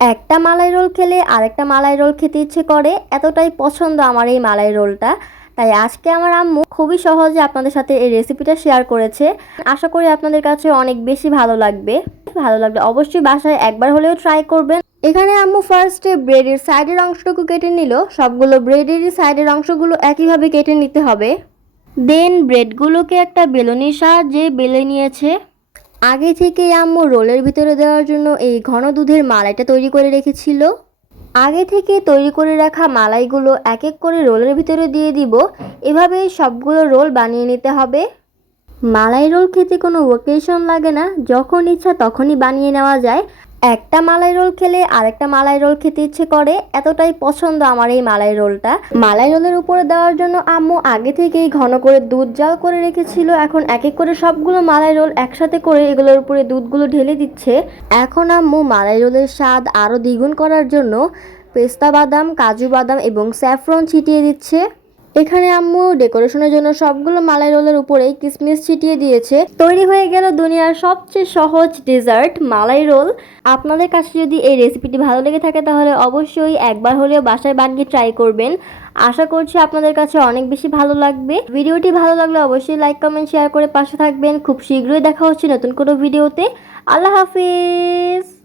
একটা মালাই রোল খেলে আরেকটা মালাই রোল খেতে ইচ্ছে করে, এতটাই পছন্দ আমার এই মালাই রোলটা। তাই আজকে আমার আম্মু খুবই সহজে আপনাদের সাথে এই রেসিপিটা শেয়ার করেছে। আশা করি আপনাদের কাছে অনেক বেশি ভালো লাগবে। অবশ্যই বাসায় একবার হলেও ট্রাই করবেন। এখানে আম্মু ফার্স্টে ব্রেডের সাইডের অংশটুকু কেটে নিল। সবগুলো ব্রেডের সাইডের অংশগুলো একইভাবে কেটে নিতে হবে। দেন ব্রেডগুলোকে একটা বেলুনির সাহায্যে বেলে নিয়েছে। আগে থেকে আম্মু রোলের ভিতরে দেওয়ার জন্য এই ঘন দুধের মালাইটা তৈরি করে রেখেছিল। আগে থেকে তৈরি করে রাখা মালাইগুলো এক এক করে রোলের ভিতরে দিয়ে দিব। এভাবে সবগুলো রোল বানিয়ে নিতে হবে। মালাই রোল খেতে কোনো ওকেশন লাগে না, যখন ইচ্ছা তখনই বানিয়ে নেওয়া যায়। একটা মালাই রোল খেলে আরেকটা মালাই রোল খেতে ইচ্ছে করে, এতটাই পছন্দ আমার এই মালাই রোলটা। মালাই রোলের উপরে দেওয়ার জন্য আম্মু আগে থেকেই ঘন করে দুধ জাল করে রেখেছিল। এখন এক এক করে সবগুলো মালাই রোল একসাথে করে এগুলোর উপরে দুধগুলো ঢেলে দিচ্ছে। এখন আম্মু মালাই রোলের স্বাদ আরও দ্বিগুণ করার জন্য পেস্তা বাদাম, কাজু বাদাম এবং স্যাফরন ছিটিয়ে দিচ্ছে। এখানে আম্মু ডেকোরেশনের জন্য সবগুলো মালাই রোলের উপরেই কিসমিস ছিটিয়ে দিয়েছে। তৈরি হয়ে গেল দুনিয়ার সবচেয়ে সহজ ডেজার্ট মালাই রোল। আপনাদের কাছে যদি এই রেসিপিটি ভালো লেগে থাকে তাহলে অবশ্যই একবার হলেও বাসায় বানিয়ে ট্রাই করবেন। আশা করছি আপনাদের কাছে অনেক বেশি ভালো লাগবে। ভিডিওটি ভালো লাগলে অবশ্যই লাইক, কমেন্ট, শেয়ার করে পাশে থাকবেন। খুব শীঘ্রই দেখা হচ্ছে নতুন কোনো ভিডিওতে। আল্লাহ হাফিজ।